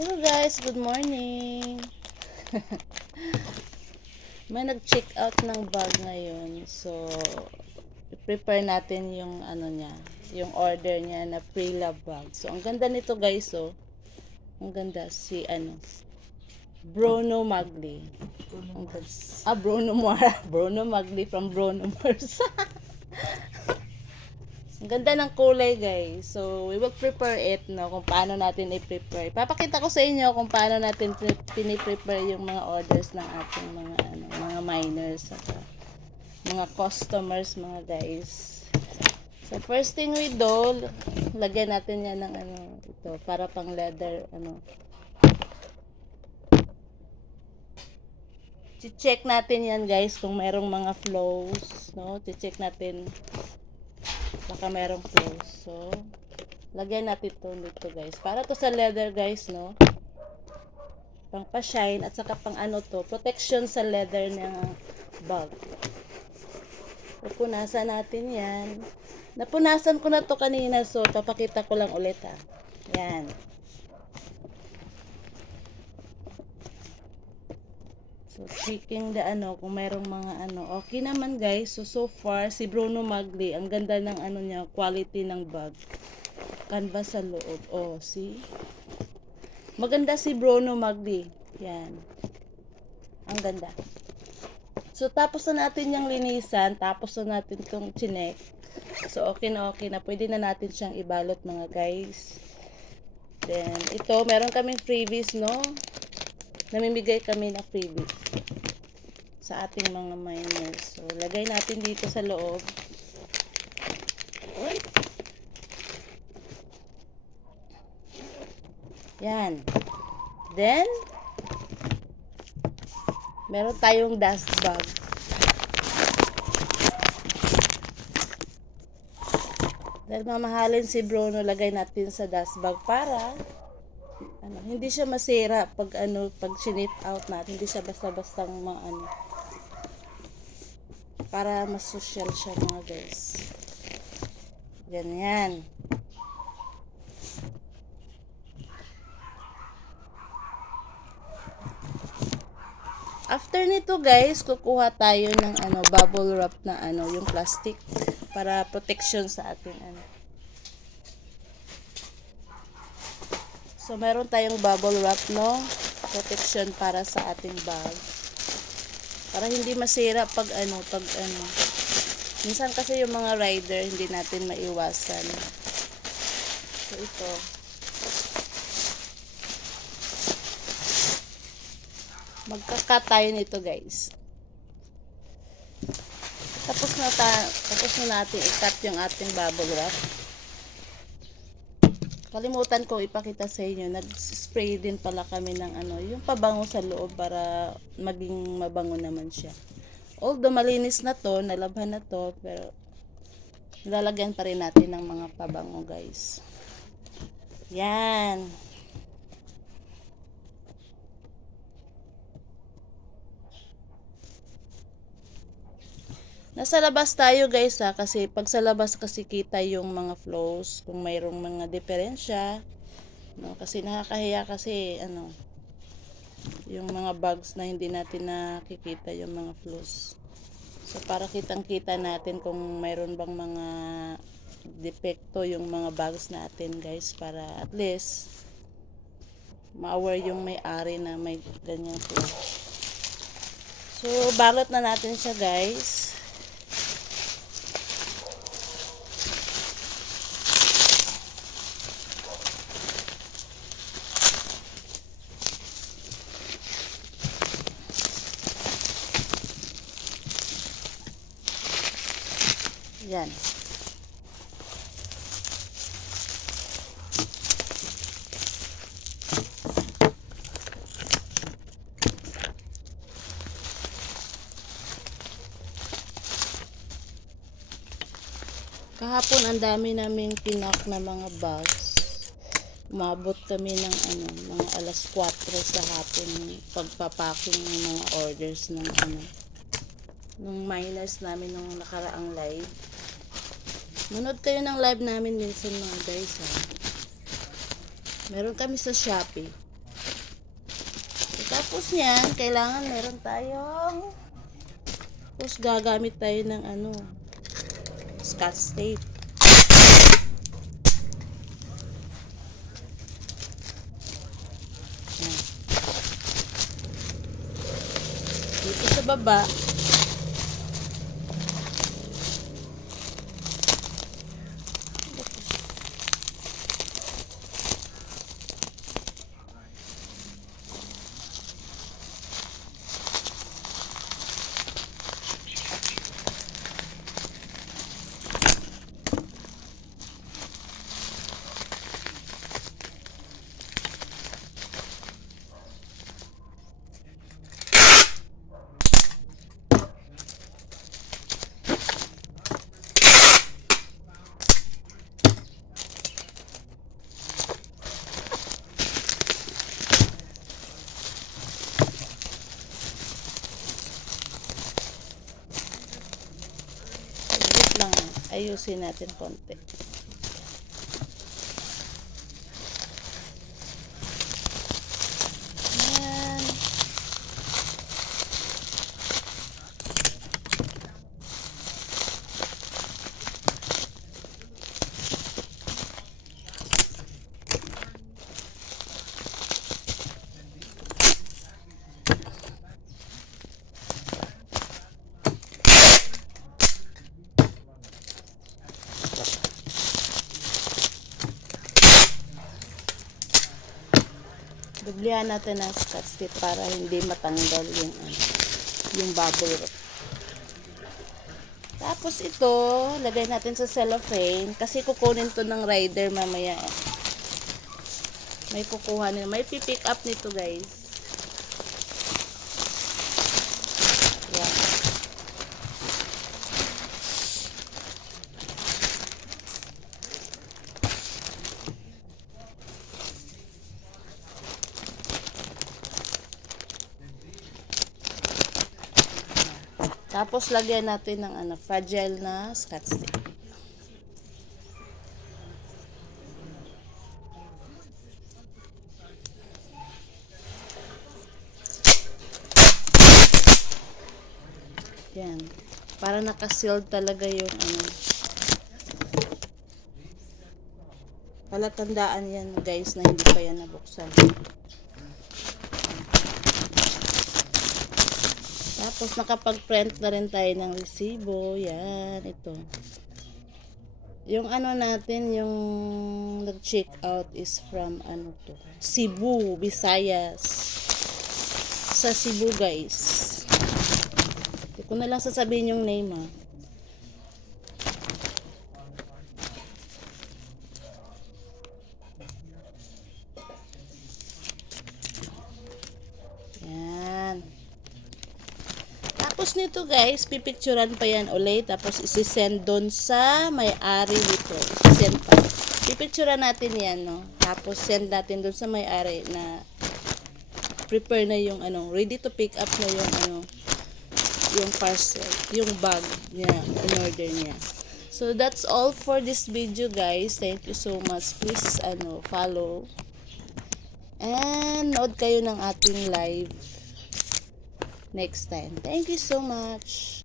Hello guys, good morning. May nag-check out ng bag ngayon. So, prepare natin yung niya, yung order niya na pre-love bag. So, ang ganda nito guys, oh. Ang ganda si Bruno Magli. Bruno Mars. Bruno Magli from Bruno Mars. Ang ganda ng kulay guys. So, we will prepare it, no, kung paano natin i-prepare. Papakita ko sa inyo kung paano natin pini-prepare yung mga orders ng ating mga miners, mga customers, mga guys. So, first thing we do, lagyan natin yan ng ito, para pang leather, check natin yan guys kung mayroong mga flows, no? Check natin baka merong flows. So, lagyan natin ito dito guys. Para to sa leather guys, no? Pang pa-shine at saka pang to, protection sa leather ng bag. Pupunasan natin yan. Napunasan ko na to kanina, so papakita ko lang ulit ha. Yan. So, checking the kung mayroong mga okay naman guys. So far, si Bruno Magli, ang ganda ng niya, quality ng bag. Canvas sa loob. Oh, see? Maganda si Bruno Magli. Yan. Ang ganda. So, tapos na natin yung linisan. Tapos na natin itong chinek. So, okay na. Pwede na natin siyang ibalot mga guys. Then, ito, meron kaming freebies, no? Namimigay kami ng freebies sa ating mga miners. So, lagay natin dito sa loob. Yan. Then, meron tayong dust bag. Dahil mamahalin si Bruno, lagay natin sa dust bag para hindi siya masira pag pag sinip out natin. Hindi siya basta-bastang para mas social siya mga guys. Ganyan. After nito guys, kukuha tayo ng bubble wrap na yung plastic para protection sa ating So, meron tayong bubble wrap, no? Protection para sa ating bag. Para hindi masira pag Minsan kasi yung mga rider, hindi natin maiwasan. So, ito. Magka-cut tayo nito, guys. Tapos na natin i-cut yung ating bubble wrap. Kalimutan ko ipakita sa inyo, nag-spray din pala kami ng yung pabango sa loob para maging mabango naman siya. Although malinis na to, nalabhan na to, pero lalagyan pa rin natin ng mga pabango guys. Yan. Nasa labas tayo guys kasi pag sa labas kasi kita yung mga flows, kung mayroong mga diferensya, no? Kasi nakakahiya kasi yung mga bugs na hindi natin nakikita yung mga flows. So para kitang-kita natin kung mayroon bang mga depekto yung mga bugs natin guys, para at least ma-aware yung may-ari na may ganyang flow. So balot na natin siya guys. Yan. Kahapon ang dami naming pinak na mga bags. Umabot kami ng mga alas 4 sa hapon pagpapacking ng mga orders ng nung miners namin nung nakaraang live. Manood kayo ng live namin minsan mga guys ha. Meron kami sa Shopee. Tapos niyan, kailangan meron tayong, tapos gagamit tayo ng ano, Scotch tape. Yan. Dito sa baba, wait lang, ayusin natin konti. Yan. Dublihan natin ng Scotch tape para hindi matanggal yung bubble wrap. Tapos ito, lagay natin sa cellophane kasi kukunin to ng rider mamaya. May kukuha nila, may pipick up nito guys. Yan. Tapos lagyan natin ng fragile na Scotch tape. Yan. Para naka-sealed talaga yung palatandaan yan guys na hindi pa yan nabuksan. Tapos nakapag-print na rin tayo ng resibo. Yan, ito. Yung natin, yung nag-check out is from Cebu, Visayas. Sa Cebu guys. Hindi ko na lang sasabihin yung name Yan. Tapos nito guys, pipicturan pa yan ulit. Tapos isi-send doon sa may-ari dito. Isi-send pa. Pipicturan natin yan, no? Tapos send natin doon sa may-ari na prepare na yung ready to pick up na yung parcel, yung bag niya, in order niya. So that's all for this video guys. Thank you so much. Please follow. And nood kayo ng ating live next time. Thank you so much.